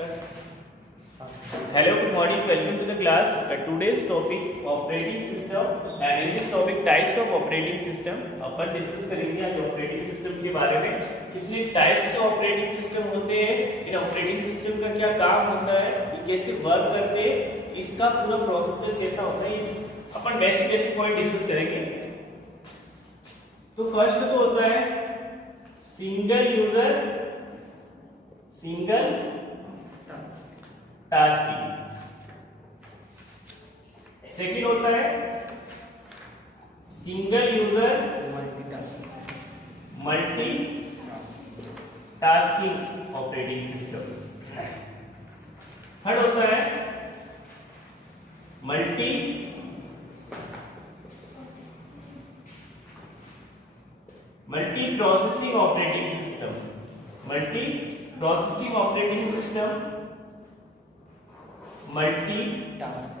Hello, good morning. Welcome to the class. Today's topic operating system, and in this topic types of operating system. Upon discuss करेंगे आज operating system के बारे में। कितने types के operating system होते हैं, इन ऑपरेटिंग सिस्टम का क्या काम होता है, ये कैसे वर्क करते हैं, इसका पूरा प्रोसेसर कैसा होता है, अपन बेसिक पॉइंट डिस्कस करेंगे। तो फर्स्ट तो होता है single user single tasking. Second होता है single user multi tasking operating system. Third होता है multi processing operating system. Multi processing operating system, multi task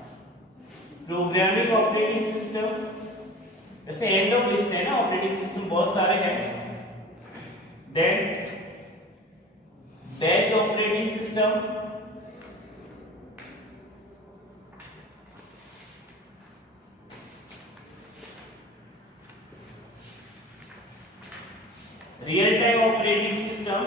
programming operating system. जैसे एंड ऑफ लिस्ट है ना, ऑपरेटिंग सिस्टम बहुत सारे हैं। Then batch operating system, real time operating system,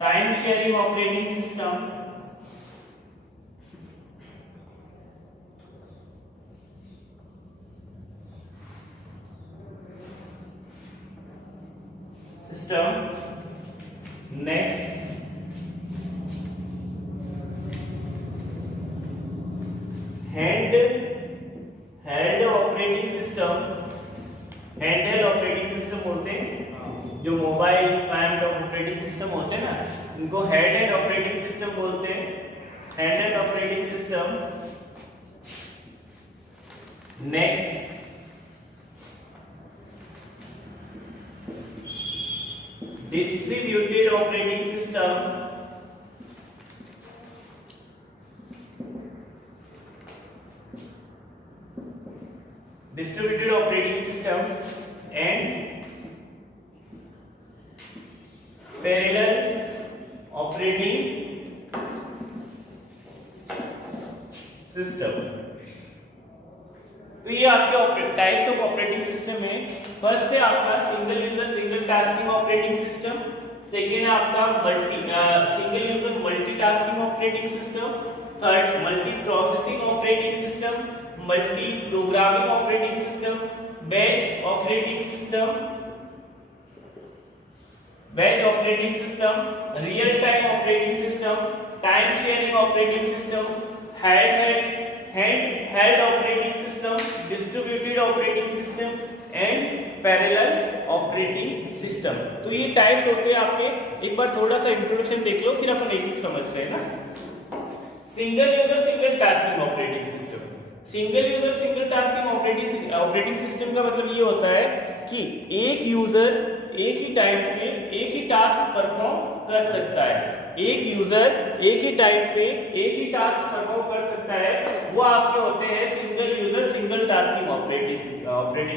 time sharing operating system, next hand operating system. Handheld operating system बोलते हैं, जो mobile and operating system होते हैं ना, इनको हैंडहेल्ड ऑपरेटिंग सिस्टम बोलते हैं। Handheld operating system. Next distributed operating system. Distributed operating system and parallel operating system। तो ये आपके टाइप्स ऑफ ऑपरेटिंग सिस्टम है। फर्स्ट है आपका single user single tasking operating system. Second है आपका single user multitasking operating system. Third multi processing operating system, multi programming operating system, batch operating system, real time operating system, time sharing operating system, handheld operating system, distributed operating system and parallel operating system. तो ये types होते हैं आपके। एक बार थोड़ा सा introduction देख लो, फिर अपन एक समझते हैं ना। Single user single tasking operating system. Single user single tasking operating system का मतलब ये होता है कि एक यूजर एक ही टाइम पे एक ही टास्क परफॉर्म कर सकता है। एक यूजर एक ही टाइम पे एक ही टास्क परफॉर्म कर सकता है, वो आपके होते हैं single user single tasking operating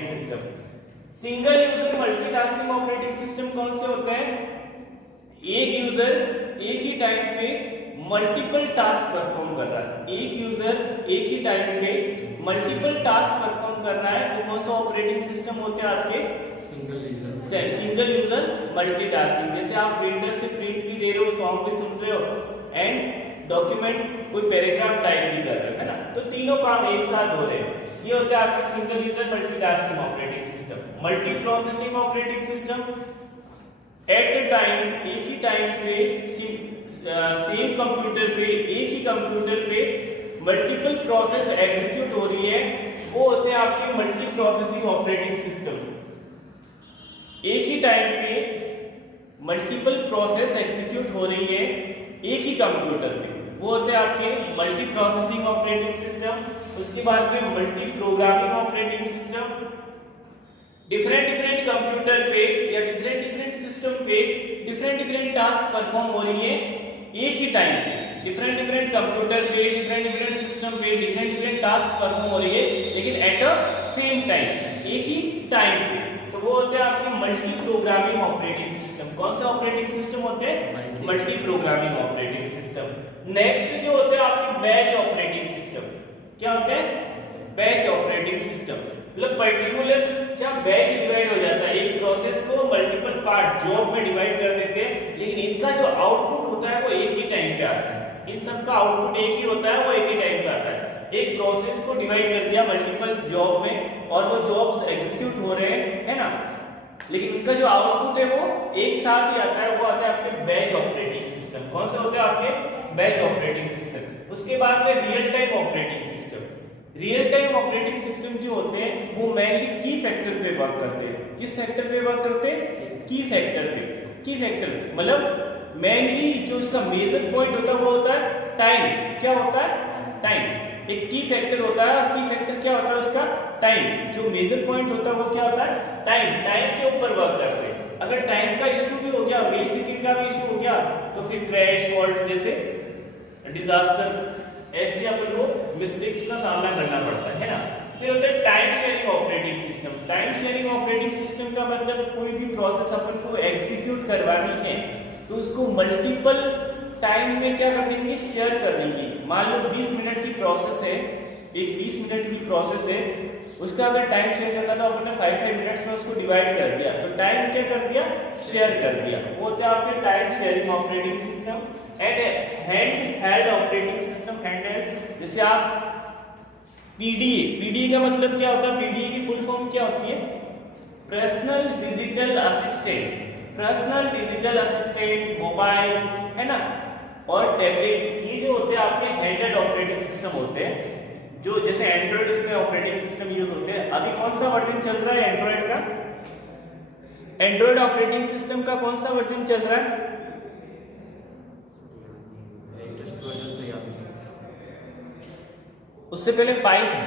system. Single user multitasking operating system कौन से होते हैं? एक यूजर एक ही टाइम पे मल्टीपल टास्क परफॉर्म कर रहा है। एक यूजर एक ही टाइम पे मल्टीपल टास्क परफॉर्म कर रहा है, वो कौन सा ऑपरेटिंग सिस्टम होते हैं आपके? Single user multitasking. जैसे आप प्रिंटर से प्रिंट भी दे रहे हो, सॉन्ग भी सुन रहे हो एंड डॉक्यूमेंट कोई पैराग्राफ टाइप भी कर रहे हो, है ना, तो तीनों काम एक साथ हो रहे हैं। ये होता है आपके single user multitasking operating system. Multi processing operating system, at a time एक ही टाइम पे सेम कंप्यूटर पे एक ही कंप्यूटर पे मल्टीपल प्रोसेस एग्जीक्यूट हो रही है, वो होते हैं आपके मल्टी प्रोसेसिंग ऑपरेटिंग सिस्टम। एक ही टाइम पे मल्टीपल प्रोसेस एग्जीक्यूट हो रही है एक ही कंप्यूटर पे, वो होते हैं आपके मल्टी प्रोसेसिंग ऑपरेटिंग सिस्टम। उसके बाद में multi programming operating system. Different computer पे या डिफरेंट सिस्टम पे डिफरेंट टास्क परफॉर्म हो रही है एक ही टाइम पे। डिफरेंट कंप्यूटर पे डिफरेंट सिस्टम पे डिफरेंट टास्क परफॉर्म हो रही है लेकिन एट अ सेम टाइम, एक ही टाइम पे, तो वो होते हैं आपके मल्टी प्रोग्रामिंग ऑपरेटिंग सिस्टम। कौन से ऑपरेटिंग सिस्टम होते हैं? Multi programming operating system. Next जो होते हैं आपके बैच ऑपरेटिंग सिस्टम। क्या होते हैं? Batch operating system. मतलब पर्टिकुलर क्या बैच डिवाइड हो जाता है, एक प्रोसेस को मल्टीपल पार्ट जॉब में डिवाइड कर देते हैं, लेकिन इनका जो आउटपुट होता है वो एक ही टाइम पे आता है। इन सब का आउटपुट एक ही होता है, वो एक ही टाइम पे आता है। एक प्रोसेस को डिवाइड कर दिया मल्टीपल जॉब में और वो जॉब्स एग्जीक्यूट हो रहे हैं, है ना, लेकिन उनका जो आउटपुट है वो एक साथ ही आता है, वो आता है आपके बैच ऑपरेटिंग सिस्टम। कौन से होते हैं आपके? Batch operating system. उसके बाद में real time operating system. Real time operating system जो होते हैं वो मेनली की फैक्टर पे वर्क करते हैं। किस फैक्टर पे वर्क करते हैं? की फैक्टर पे। की फैक्टर मतलब मेनली जो उसका मेजर पॉइंट होता है वो होता है टाइम। क्या होता है? टाइम। एक की फैक्टर होता है और की फैक्टर क्या होता है उसका? टाइम। जो मेजर पॉइंट होता है वो क्या होता है? टाइम। टाइम के ऊपर वर्क करते हैं। अगर टाइम का इशू भी हो गया, मिलीसेकंड का भी इशू हो गया, तो फिर क्रैश फॉल्ट जैसे डिजास्टर, ऐसे अपन को मिस्टेक्स का सामना करना पड़ता है ना। फिर होता है time sharing operating system. Time sharing operating system का मतलब कोई भी प्रोसेस अपन को एग्जीक्यूट करवानी है तो उसको मल्टीपल टाइम में क्या कर देंगे? शेयर कर देंगे। मान लो 20 मिनट की प्रोसेस है, एक 20 मिनट की प्रोसेस है, उसका अगर टाइम शेयर करना था अपन ने 5 मिनट्स में उसको डिवाइड कर दिया, तो टाइम क्या कर दिया? शेयर कर दिया। वो होता है आपके time sharing operating system. And hand held operating system. Hand held जैसे आप पीडीए, पीडीए का मतलब क्या होता है? पीडीए की फुल फॉर्म क्या होती है? Personal digital assistant. Personal digital assistant, mobile, है ना, और टैबलेट, ये जो होते हैं आपके हैंडहेल्ड ऑपरेटिंग सिस्टम होते हैं। जो जैसे एंड्रॉइड उसमें ऑपरेटिंग सिस्टम यूज होते हैं। अभी कौन सा वर्जन चल रहा है एंड्रॉइड का? एंड्रॉइड ऑपरेटिंग सिस्टम का कौन सा वर्जन चल रहा है? उससे पहले पाई था।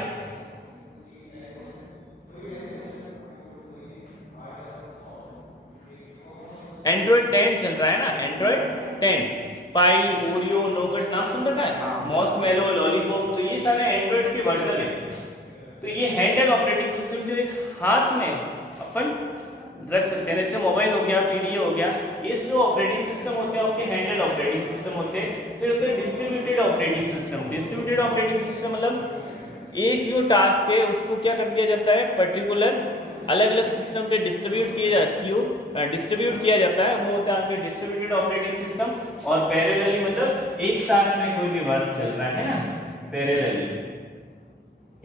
एंड्रॉइड 10 चल रहा है ना, एंड्रॉइड 10। पाई, ओरियो, नोगट नाम सुन रखा है? मॉर्शमैलो, लॉलीपॉप, तो ये सारे एंड्रॉइड के वर्जन है। तो ये हैंडहेल्ड ऑपरेटिंग सिस्टम जो एक हाथ में अपन रख सकते हैं, जैसे मोबाइल हो गया, पीडीए हो गया, ये जो ऑपरेटिंग सिस्टम होते हैं आपके हैंडहेल्ड ऑपरेटिंग सिस्टम होते हैं। फिर होते हैं distributed operating system. Distributed operating system मतलब एक जो टास्क है उसको क्या कर दिया जाता है? पर्टिकुलर अलग अलग सिस्टम पे डिस्ट्रीब्यूट किया जाता है, वो होता है आपके डिस्ट्रीब्यूटेड ऑपरेटिंग सिस्टम। और पैरेलली मतलब एक साथ में कोई भी वर्क चल रहा है ना, पैरेलली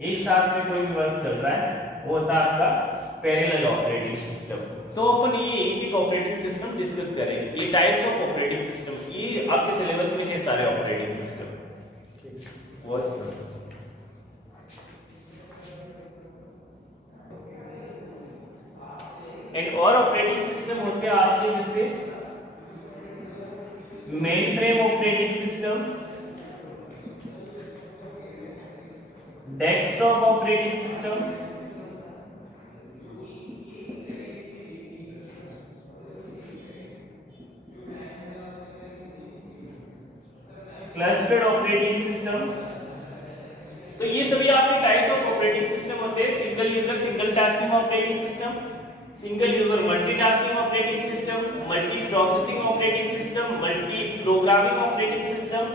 एक साथ में कोई भी वर्क चल रहा है, वो होता है आपका पैरेलल ऑपरेटिंग सिस्टम। तो अपन ये एक ऑपरेटिंग सिस्टम डिस्कस करेंगे। ये टाइप्स ऑफ ऑपरेटिंग सिस्टम, ये आपके सिलेबस में है सारे ऑपरेटिंग सिस्टम। वॉच करो। एक और ऑपरेटिंग सिस्टम होते हैं आपके जैसे main frame operating system, desktop operating system, clustered operating system. तो ये सभी आपके टाइप्स ऑफ ऑपरेटिंग सिस्टम होते हैं। Single user single tasking operating system, single user multitasking operating system, multi processing operating system, multi programming operating system,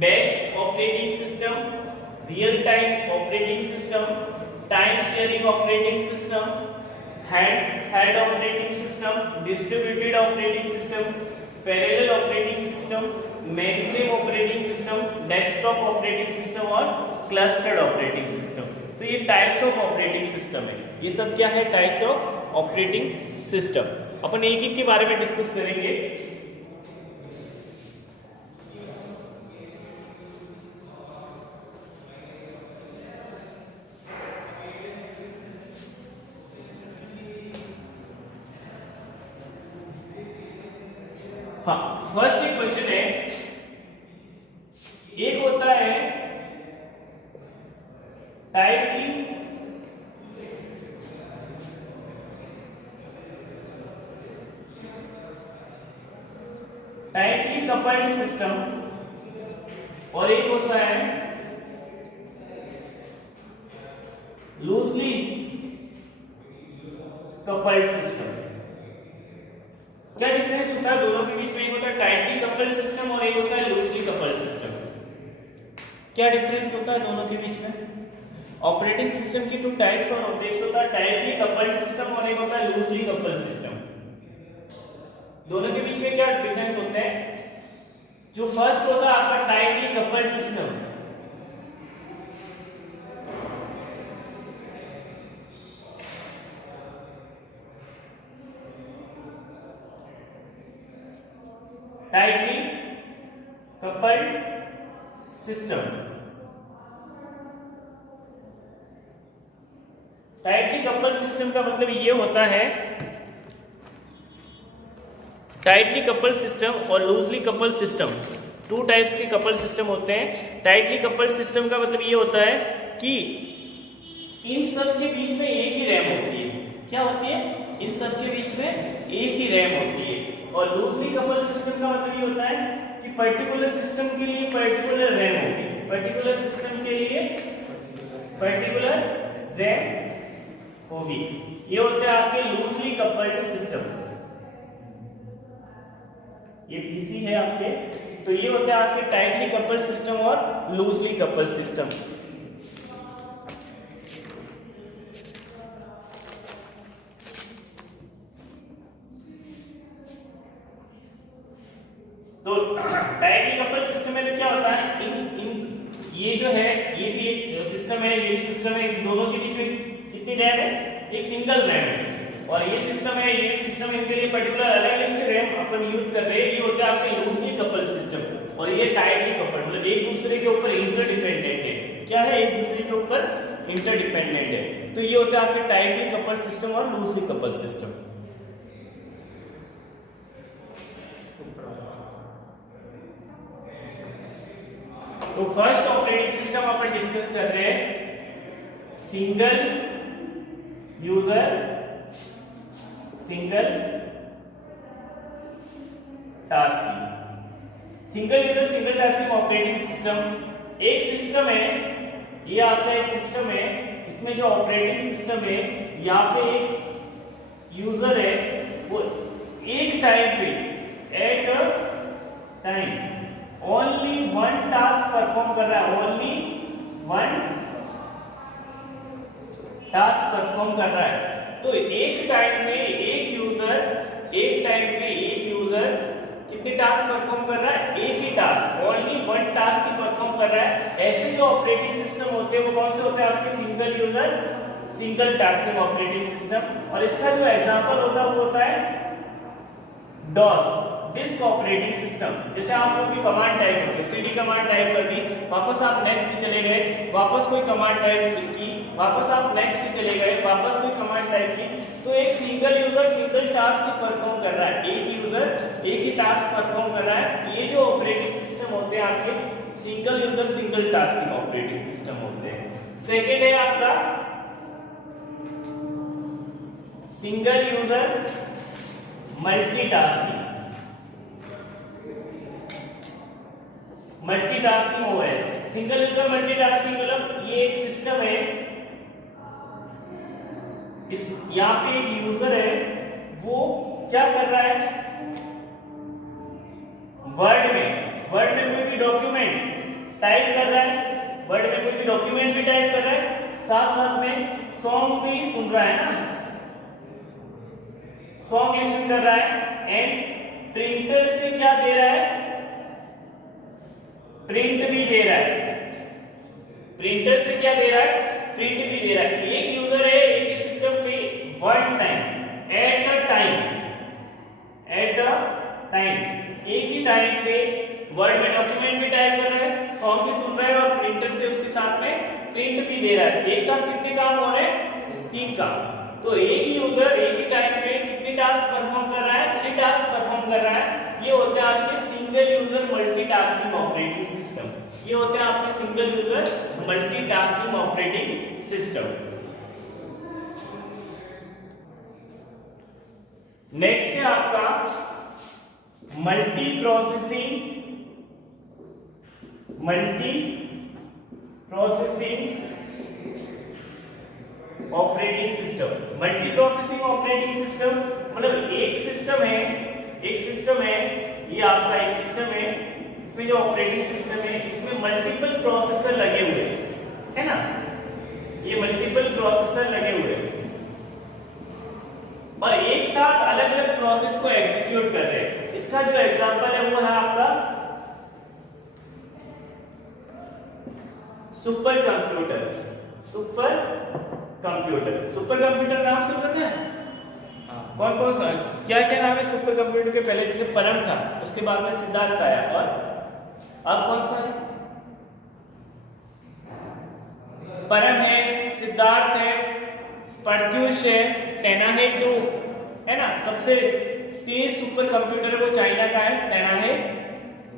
batch operating system, real time operating system, time sharing operating system, hand operating system, distributed operating system, parallel operating system, mainframe operating system, desktop operating system और clustered operating system. तो ये types of operating system है। ये सब क्या है? Types of operating system. अपन एक एक के बारे में डिस्कस करेंगे। हाँ, फर्स्ट एक क्वेश्चन है, एक होता है टाइटली कपल्ड सिस्टम और एक होता है लूजली कपल्ड सिस्टम। क्या डिफरेंस होता है दोनों के बीच में? एक होता है टाइटली कपल्ड सिस्टम और एक होता है लूजली कपल्ड सिस्टम। क्या डिफरेंस होता है दोनों के बीच में? ऑपरेटिंग सिस्टम की 2 टाइप्स और एक होता है टाइटली कपल्ड सिस्टम और एक होता है लूजली कपल्ड सिस्टम। दोनों के बीच में क्या डिफरेंस होते हैं? जो फर्स्ट होता है आपका tightly coupled system, tightly coupled system. Tightly coupled system का मतलब ये होता है, टाइटली कपल्ड सिस्टम और लूजली कपल्ड सिस्टम 2 टाइप्स के कपल्ड सिस्टम होते हैं। टाइटली कपल्ड सिस्टम का मतलब ये होता है कि इन सब के बीच में एक ही रैम होती है। क्या होती है? इन सब के बीच में एक ही रैम होती है। और लूजली कपल्ड सिस्टम का मतलब ये होता है कि पर्टिकुलर सिस्टम के लिए पर्टिकुलर रैम होगी, पर्टिकुलर सिस्टम के लिए पर्टिकुलर रैम होगी। ये होते हैं आपके लूजली कपल्ड सिस्टम। ये पीसी है आपके, तो ये होते हैं आपके टाइटली कपल्ड सिस्टम और लूजली कपल्ड सिस्टम। तो टाइटली कपल्ड सिस्टम में तो क्या होता है, इन ये जो है ये भी एक सिस्टम है, ये भी सिस्टम है, दोनों के बीच में कितनी रैम है? एक सिंगल रैम है। और ये सिस्टम है, ये भी सिस्टम, इनके लिए पर्टिकुलर अलग अलग से रैम अपन यूज कर रहे हैं। ये होता है आपके लूजली कपल्ड सिस्टम और ये टाइटली कपल्ड, मतलब एक दूसरे के ऊपर इंटरडिपेंडेंट है। क्या है? एक दूसरे के ऊपर इंटरडिपेंडेंट है। तो ये होता है आपके टाइटली कपल्ड सिस्टम और लूजली कपल्ड सिस्टम। तो फर्स्ट ऑपरेटिंग सिस्टम अपन डिस्कस कर रहे हैं single user single tasking. Single user single tasking operating system एक सिस्टम है, ये आपका एक सिस्टम है, इसमें जो ऑपरेटिंग सिस्टम है यहाँ पे एक यूजर है, वो एक टाइम पे at a time only 1 task perform कर रहा है, ओनली 1 टास्क परफॉर्म कर रहा है। तो एक टाइम पे एक यूजर कितने टास्क परफॉर्म कर रहा है? एक ही टास्क, ओनली 1 टास्क ही परफॉर्म कर रहा है। ऐसे जो ऑपरेटिंग सिस्टम होते हैं वो कौन से होते हैं? आपके single user single tasking operating system. और इसका जो एग्जांपल होता है वो होता है डॉस, डिस्क ऑपरेटिंग सिस्टम। जैसे आप कोई भी कमांड टाइप करते हैं, सीडी कमांड टाइप कर दी, वापस आप नेक्स्ट चले गए, वापस कोई कमांड टाइप की, वापस आप नेक्स्ट चले गए, वापस कोई कमांड टाइप की, तो एक single user single task perform कर रहा है, एक यूजर एक ही टास्क परफॉर्म कर रहा है। ये जो ऑपरेटिंग सिस्टम होते हैं आपके single user single tasking operating system होते हैं। सेकेंड है आपका single user multitasking, multitasking OS. Single user multitasking मतलब ये एक सिस्टम है, इस यहाँ पे एक यूजर है, वो क्या कर रहा है? वर्ड में कोई भी डॉक्यूमेंट टाइप कर रहा है, वर्ड में कोई भी डॉक्यूमेंट भी टाइप कर रहा है, साथ साथ में सॉन्ग भी सुन रहा है ना, सॉन्ग लिसन कर रहा है, एंड प्रिंटर से क्या दे रहा है? प्रिंट भी दे रहा है। प्रिंटर से क्या दे रहा है? प्रिंट भी दे रहा है। एक यूजर है एक ही सिस्टम पे one time at a time एक ही टाइम पे वर्ड में डॉक्यूमेंट भी टाइप कर रहा है, सॉन्ग भी सुन रहा है और प्रिंटर से उसके साथ में प्रिंट भी दे रहा है। एक साथ कितने काम हो रहे हैं? 3 काम। तो एक ही यूजर एक ही टाइम पे कितने टास्क परफॉर्म कर रहा है? 3 टास्क परफॉर्म कर रहा है। ये होते हैं आपके single user multitasking operating system. ये होते हैं आपके single user multitasking operating system. Next है आपका multi processing operating system. Multi processing operating system मतलब एक सिस्टम है, ये आपका एक सिस्टम है, इसमें जो ऑपरेटिंग सिस्टम है इसमें मल्टीपल प्रोसेसर लगे हुए है ना, ये मल्टीपल प्रोसेसर लगे हुए और एक साथ अलग अलग प्रोसेस को एग्जीक्यूट कर रहे हैं। इसका जो एग्जांपल है वो है आपका सुपर कंप्यूटर। सुपर कंप्यूटर नाम सुन रहे हैं? कौन कौन सा क्या क्या नाम है सुपर कंप्यूटर के? पहले जैसे परम था, उसके बाद में सिद्धार्थ आया, और अब कौन सा है? परम है, सिद्धार्थ है, प्रत्युष है, टेनाहे 2 है ना। सबसे तेज सुपर कंप्यूटर है वो चाइना का है, टेनाहे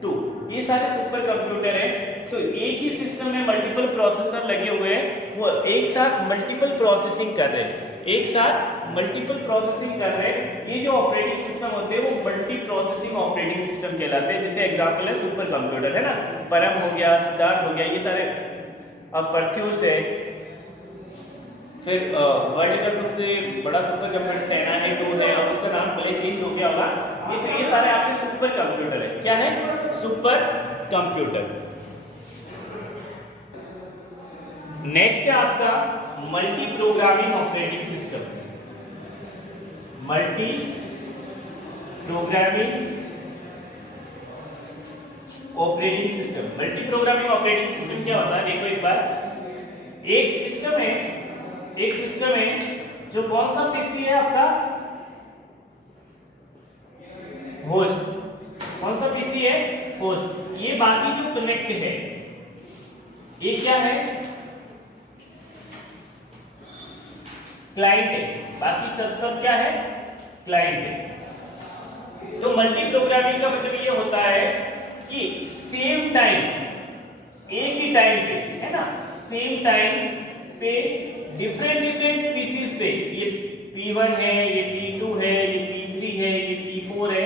2। ये सारे सुपर कंप्यूटर है। तो एक ही सिस्टम में मल्टीपल प्रोसेसर लगे हुए हैं, वो एक साथ मल्टीपल प्रोसेसिंग कर रहे हैं, ये जो ऑपरेटिंग सिस्टम होते हैं वो मल्टी प्रोसेसिंग ऑपरेटिंग सिस्टम कहलाते हैं। जैसे एग्जांपल है सुपर कंप्यूटर है ना, परम हो गया, सिद्धार्थ हो गया, ये सारे। अब प्रत्युष है, फिर वर्ल्ड का सबसे बड़ा सुपर कंप्यूटर टेनाहे 2 है, अब उसका नाम पहले चेंज हो गया होगा। ये सारे आपके सुपर कंप्यूटर है। क्या है? Super computer. नेक्स्ट है आपका multi programming operating system. Multi programming operating system क्या होता है? देखो एक बार, एक सिस्टम है जो कौन सा पीसी है आपका? होस्ट। कौन सा पीसी है? होस्ट। ये बाकी जो कनेक्ट है ये क्या है? क्लाइंट है। बाकी सब क्या है? क्लाइंट है। तो मल्टी प्रोग्रामिंग का मतलब ये होता है कि सेम टाइम, एक ही टाइम पे है ना, सेम टाइम पे डिफरेंट पीसीज पे, ये P1 है, ये P2 है, ये P3 है, ये P4 है,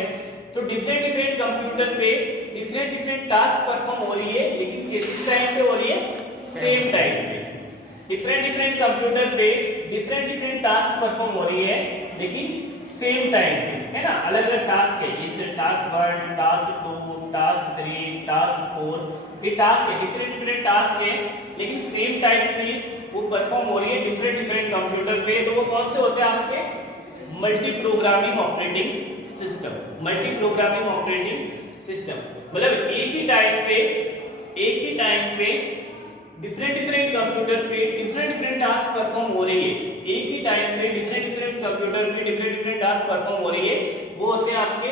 तो डिफरेंट कंप्यूटर पे डिफरेंट टास्क परफॉर्म हो रही है, लेकिन किस टाइम पे हो रही है? सेम टाइम पे। डिफरेंट कंप्यूटर पे डिफरेंट टास्क परफॉर्म हो रही है, लेकिन सेम टाइम पे है ना। अलग अलग टास्क है, जैसे टास्क 1, टास्क 2, टास्क 3, टास्क 4, ये टास्क है, डिफरेंट टास्क है, लेकिन सेम टाइम पे वो परफॉर्म हो रही है डिफरेंट कंप्यूटर पे। तो वो कौन से होते हैं आपके? Multi programming operating system. मतलब एक ही टाइम पे डिफरेंट कंप्यूटर पे डिफरेंट टास्क परफॉर्म हो रही है। एक ही टाइम पे डिफरेंट कंप्यूटर पे डिफरेंट टास्क परफॉर्म हो रही है, वो होते हैं आपके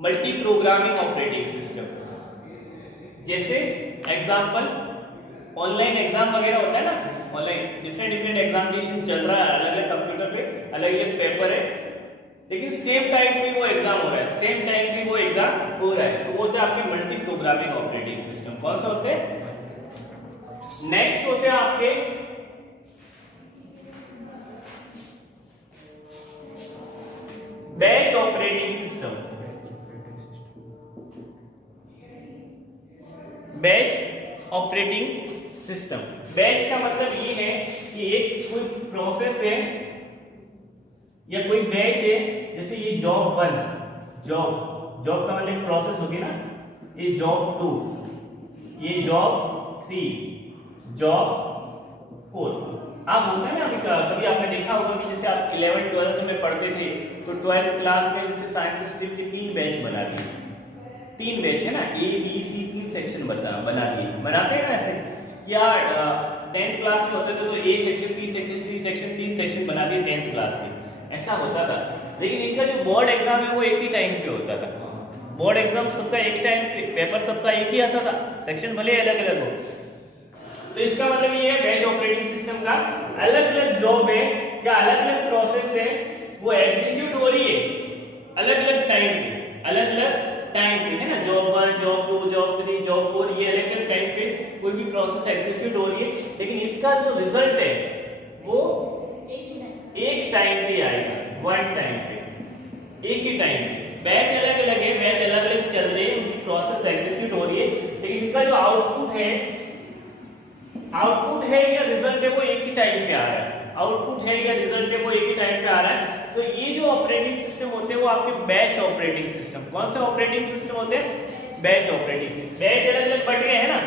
मल्टी प्रोग्रामिंग ऑपरेटिंग सिस्टम। जैसे एग्जांपल, ऑनलाइन एग्जाम वगैरह होता है ना, ऑनलाइन डिफरेंट एग्जामिनेशन चल रहा है, अलग अलग कंप्यूटर पे अलग पेपर है, लेकिन सेम टाइम पे वो एग्जाम हो रहा है, तो वो होते हैं आपके मल्टी प्रोग्रामिंग ऑपरेटिंग सिस्टम। कौन सा होते हैं? नेक्स्ट होते हैं आपके बैच ऑपरेटिंग सिस्टम। बैच का मतलब ये है कि एक कोई प्रोसेस है या कोई बैच है, जैसे ये जॉब 1, जॉब का मतलब प्रोसेस होगी ना, ये जॉब 2, ये जॉब 3, जॉब 4। आप होता है ना, कभी आपने देखा होगा कि जैसे आप 11th 12th में पढ़ते थे, तो 12th क्लास में जैसे साइंस स्ट्रीम के 3 बैच बना दिए, 3 बैच है ना, A B C 3 सेक्शन बना दिए, बनाते हैं ना ऐसे। क्या 10th क्लास में होते थे तो A section, B section, C section, 3 section बना दिए 10th क्लास के, ऐसा होता था। लेकिन इनका जो बोर्ड एग्जाम है वो एक ही टाइम पे होता था। बोर्ड एग्जाम सबका एक टाइम पे, पेपर सबका एक ही आता था, सेक्शन भले अलग अलग हो। तो इसका मतलब ये है बैच ऑपरेटिंग सिस्टम का अलग अलग जॉब है या अलग अलग प्रोसेस है, वो एग्जीक्यूट हो रही है अलग अलग टाइम पे है ना। जॉब 1, जॉब 2, जॉब 3, जॉब 4, ये अलग अलग टाइम पे कोई भी प्रोसेस एग्जीक्यूट हो रही है, लेकिन इसका जो रिजल्ट है वो एक टाइम पे आएगा, वन टाइम पे, एक ही टाइम पे। बैच अलग अलग है, बैच अलग अलग चल रहे हैं, उनकी प्रोसेस एग्जीक्यूट हो रही है, लेकिन इनका जो आउटपुट है या रिजल्ट है वो एक ही टाइम पे आ रहा है। आउटपुट है या रिजल्ट है वो एक ही टाइम पे आ रहा है। तो ये जो ऑपरेटिंग सिस्टम होते हैं वो आपके बैच ऑपरेटिंग सिस्टम। कौन से ऑपरेटिंग सिस्टम होते हैं? Batch operating system. बैच अलग अलग बढ़ गए हैं ना,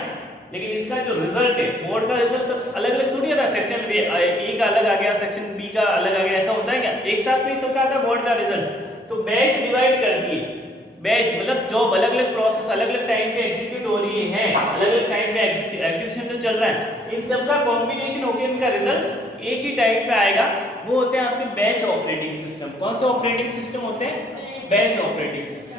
लेकिन इसका जो रिजल्ट है, बोर्ड का रिजल्ट सब अलग अलग थोड़ी आता है। सेक्शन ए का अलग आ गया, सेक्शन बी का अलग आ गया, ऐसा होता है क्या? एक साथ में सबका आता है बोर्ड का रिजल्ट। तो बैच डिवाइड कर दिए, बैच मतलब जॉब अलग अलग प्रोसेस अलग अलग टाइम पे एग्जीक्यूट हो रही है, अलग अलग टाइम पे एग्जीक्यूशन जो चल रहा है, इन सब का कॉम्बिनेशन होकर इनका रिजल्ट एक ही टाइम पे आएगा। वो होते हैं आपके बैच ऑपरेटिंग सिस्टम। कौन से ऑपरेटिंग सिस्टम होते हैं? Batch operating system.